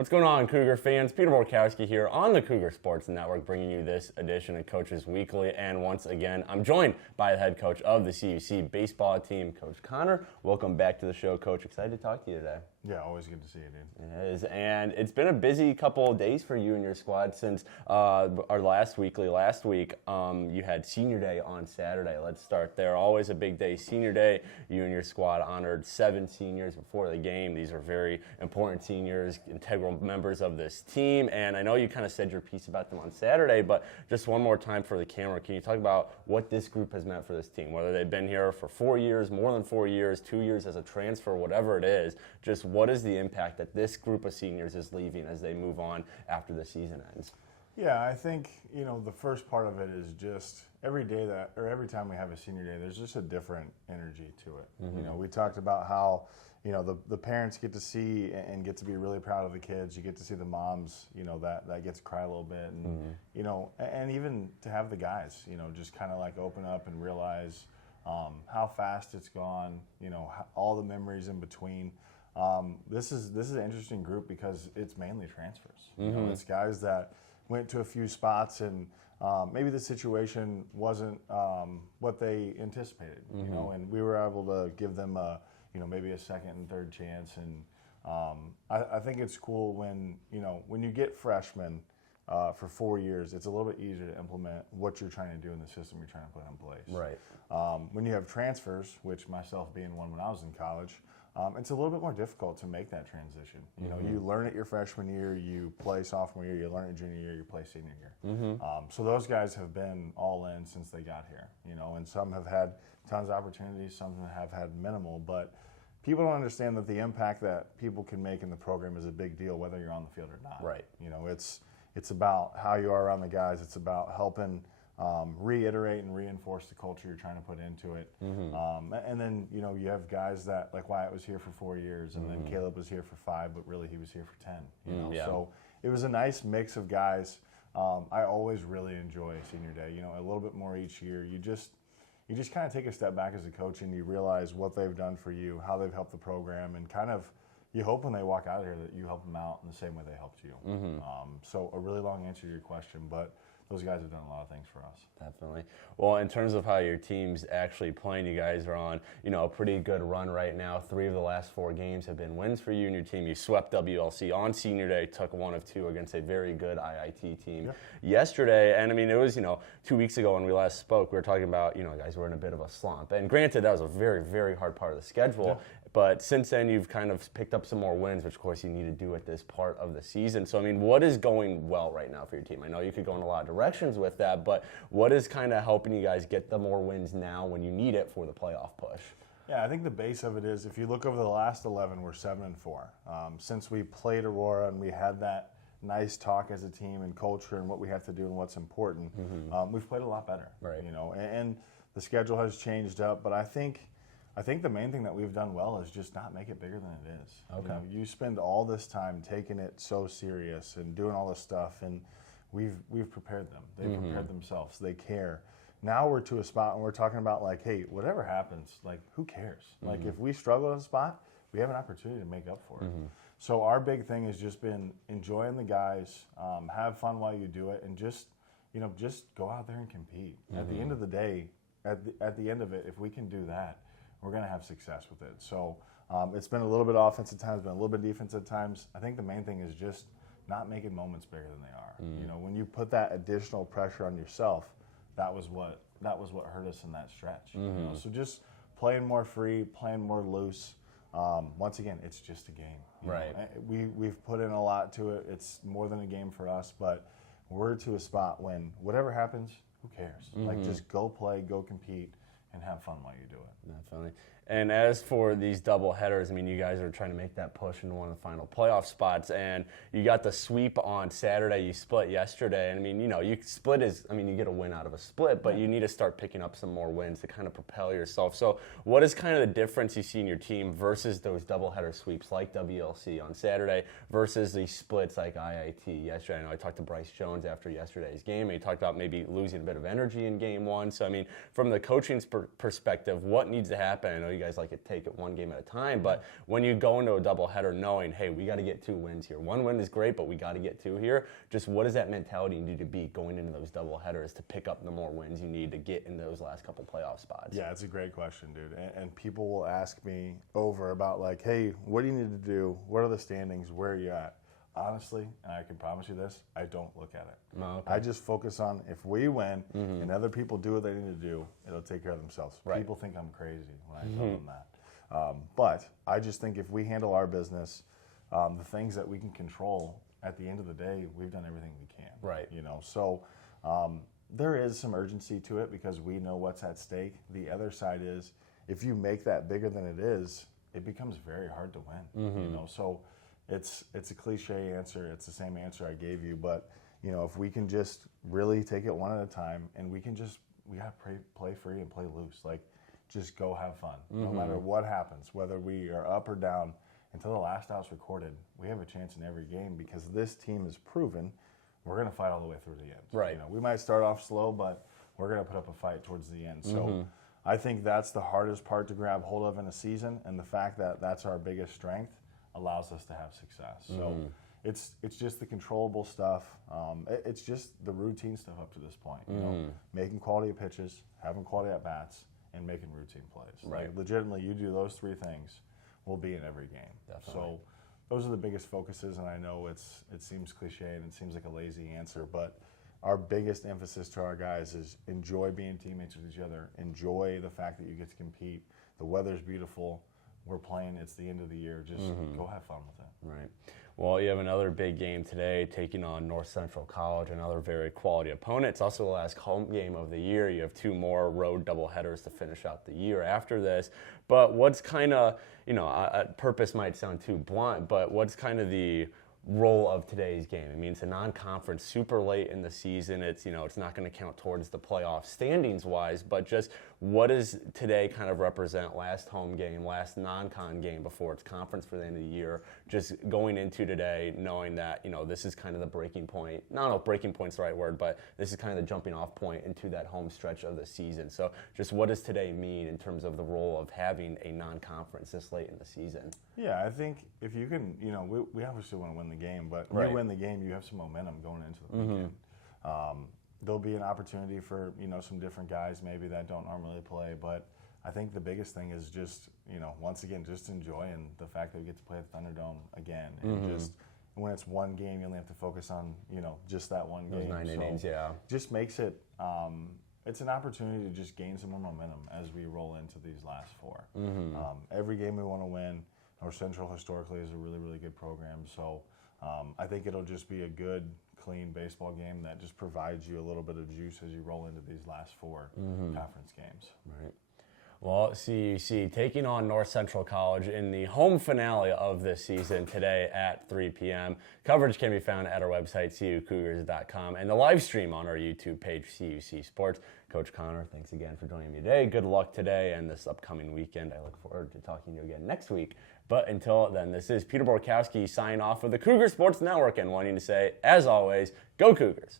What's going on, Cougar fans? Peter Borkowski here on the Cougar Sports Network, bringing you this edition of Coaches Weekly. And once again, I'm joined by the head coach of the CUC baseball team, Coach Conner. Welcome back to the show, Coach. Excited to talk to you today. Yeah, always good to see you, dude. It is, and it's been a busy couple of days for you and your squad since our last weekly. Last week, you had Senior Day on Saturday. Let's start there. Always a big day, Senior Day. You and your squad honored 7 seniors before the game. These are very important seniors, integral members of this team, and I know you kind of said your piece about them on Saturday, but just one more time for the camera, can you talk about what this group has meant for this team, whether they've been here for 4 years, more than 4 years, 2 years as a transfer, whatever it is, just what is the impact that this group of seniors is leaving as they move on after the season ends? Yeah, I think, the first part of it is just every time we have a senior day, there's just a different energy to it. Mm-hmm. We talked about how, the parents get to see and get to be really proud of the kids. You get to see the moms, that gets to cry a little bit. And, and even to have the guys, just kind of like open up and realize how fast it's gone, all the memories in between. This is an interesting group because it's mainly transfers. Mm-hmm. It's guys that went to a few spots and maybe the situation wasn't what they anticipated. Mm-hmm. And we were able to give them maybe a second and third chance. And I think it's cool when you get freshmen for 4 years, it's a little bit easier to implement what you're trying to do in the system you're trying to put in place. Right. When you have transfers, which myself being one when I was in college, it's a little bit more difficult to make that transition. Mm-hmm. You learn it your freshman year, you play sophomore year, you learn it junior year, you play senior year. Mm-hmm. So those guys have been all in since they got here, and some have had tons of opportunities, some have had minimal, but people don't understand that the impact that people can make in the program is a big deal, whether you're on the field or not. Right. It's about how you are around the guys. It's about helping reiterate and reinforce the culture you're trying to put into it. Mm-hmm. And then, you have guys that, like Wyatt was here for 4 years, and then Caleb was here for 5, but really he was here for 10. Yeah. So it was a nice mix of guys. I always really enjoy Senior Day, a little bit more each year. You just kind of take a step back as a coach and you realize what they've done for you, how they've helped the program, and kind of you hope when they walk out of here that you help them out in the same way they helped you. Mm-hmm. So a really long answer to your question, but those guys have done a lot of things for us. Definitely. Well, in terms of how your team's actually playing, you guys are on, a pretty good run right now. 3 of the last 4 games have been wins for you and your team. You swept WLC on Senior Day, took 1 of 2 against a very good IIT team yesterday. And, it was, 2 weeks ago when we last spoke, we were talking about, guys were in a bit of a slump. And granted, that was a very, very hard part of the schedule. Yeah. But since then, you've kind of picked up some more wins, which, of course, you need to do at this part of the season. So, what is going well right now for your team? I know you could go in a lot of directions with that, but what is kind of helping you guys get the more wins now when you need it for the playoff push? Yeah, I think the base of it is, if you look over the last 11, we're 7-4. Since we played Aurora and we had that nice talk as a team and culture and what we have to do and what's important, we've played a lot better. Right. And the schedule has changed up, but I think the main thing that we've done well is just not make it bigger than it is. Okay. You spend all this time taking it so serious and doing all this stuff, and we've prepared them. They've prepared themselves. They care. Now we're to a spot and we're talking about, like, hey, whatever happens, like, who cares? Like, if we struggle at a spot, we have an opportunity to make up for it. So our big thing has just been enjoying the guys, have fun while you do it, and just go out there and compete. At the end of the day, at the end of it, if we can do that, we're going to have success with it. So it's been a little bit offensive at times, been a little bit defensive at times. I think the main thing is just not making moments bigger than they are. When you put that additional pressure on yourself, that was what hurt us in that stretch. So just playing more free, playing more loose. Once again, it's just a game. Right. We've put in a lot to it. It's more than a game for us, but we're to a spot when whatever happens, who cares? Like, just go play, go compete, and have fun while you do it. Definitely. And as for these double headers, you guys are trying to make that push into one of the final playoff spots, and you got the sweep on Saturday. You split yesterday, and you split you get a win out of a split, but you need to start picking up some more wins to kind of propel yourself. So what is kind of the difference you see in your team versus those double header sweeps like WLC on Saturday versus these splits like IIT yesterday? I know I talked to Bryce Jones after yesterday's game, and he talked about maybe losing a bit of energy in game 1. So from the coaching's perspective, what needs to happen? I know you guys like to take it one game at a time, but when you go into a doubleheader knowing, hey, we got to get 2 wins here. 1 win is great, but we got to get 2 here. Just what does that mentality need to be going into those doubleheaders to pick up the more wins you need to get in those last couple playoff spots? Yeah, it's a great question, dude. And people will ask me over about like, hey, what do you need to do? What are the standings? Where are you at? Honestly, and I can promise you this, I don't look at it. No, okay. I just focus on if we win and other people do what they need to do, it'll take care of themselves. Right. People think I'm crazy when I tell them that. But I just think if we handle our business, the things that we can control, at the end of the day, we've done everything we can. Right. You know, so there is some urgency to it because we know what's at stake. The other side is if you make that bigger than it is, it becomes very hard to win. You know, so it's a cliche answer. It's the same answer I gave you, but you know, if we can just really take it one at a time, and we gotta play free and play loose. Like, just go have fun, no matter what happens, whether we are up or down. Until the last out's recorded, we have a chance in every game because this team has proven we're gonna fight all the way through the end. Right. You know, we might start off slow, but we're gonna put up a fight towards the end. So. I think that's the hardest part to grab hold of in a season, and the fact that that's our biggest strength allows us to have success. So it's just the controllable stuff. It's just the routine stuff up to this point. You know, making quality pitches, having quality at bats, and making routine plays. Right. Like, legitimately, you do those 3 things, we'll be in every game. Definitely. So those are the biggest focuses, and I know it seems cliche and it seems like a lazy answer, but our biggest emphasis to our guys is enjoy being teammates with each other. Enjoy the fact that you get to compete. The weather's beautiful. We're playing. It's the end of the year. Just go have fun with it. Right. Well, you have another big game today taking on North Central College, another very quality opponent. It's also the last home game of the year. You have 2 more road doubleheaders to finish out the year after this. But what's kind of, you know, purpose might sound too blunt, but what's kind of the role of today's game? I mean, it's a non-conference, super late in the season. It's, you know, it's not going to count towards the playoff standings wise, but just what does today kind of represent? Last home game, last non-con game before it's conference for the end of the year. Just going into today, knowing that, you know, this is kind of the breaking point. I don't know if breaking point's the right word, but this is kind of the jumping off point into that home stretch of the season. So just what does today mean in terms of the role of having a non-conference this late in the season? Yeah, I think if you can, you know, we obviously want to win the game, but when you win the game, you have some momentum going into the weekend. There'll be an opportunity for, you know, some different guys maybe that don't normally play, but I think the biggest thing is just, you know, once again, just enjoying the fact that we get to play at the Thunderdome again. And just when it's one game, you only have to focus on, you know, just that one game. Those 9 innings, yeah. Just makes it, it's an opportunity to just gain some more momentum as we roll into these last 4. Every game we want to win. North Central historically is a really, really good program. So I think it'll just be a good, clean baseball game that just provides you a little bit of juice as you roll into these last 4 conference games. Right. Well, CUC taking on North Central College in the home finale of this season today at 3 p.m. Coverage can be found at our website, cucougars.com, and the live stream on our YouTube page, CUC Sports. Coach Conner, thanks again for joining me today. Good luck today and this upcoming weekend. I look forward to talking to you again next week. But until then, this is Peter Borkowski signing off of the Cougar Sports Network and wanting to say, as always, go Cougars.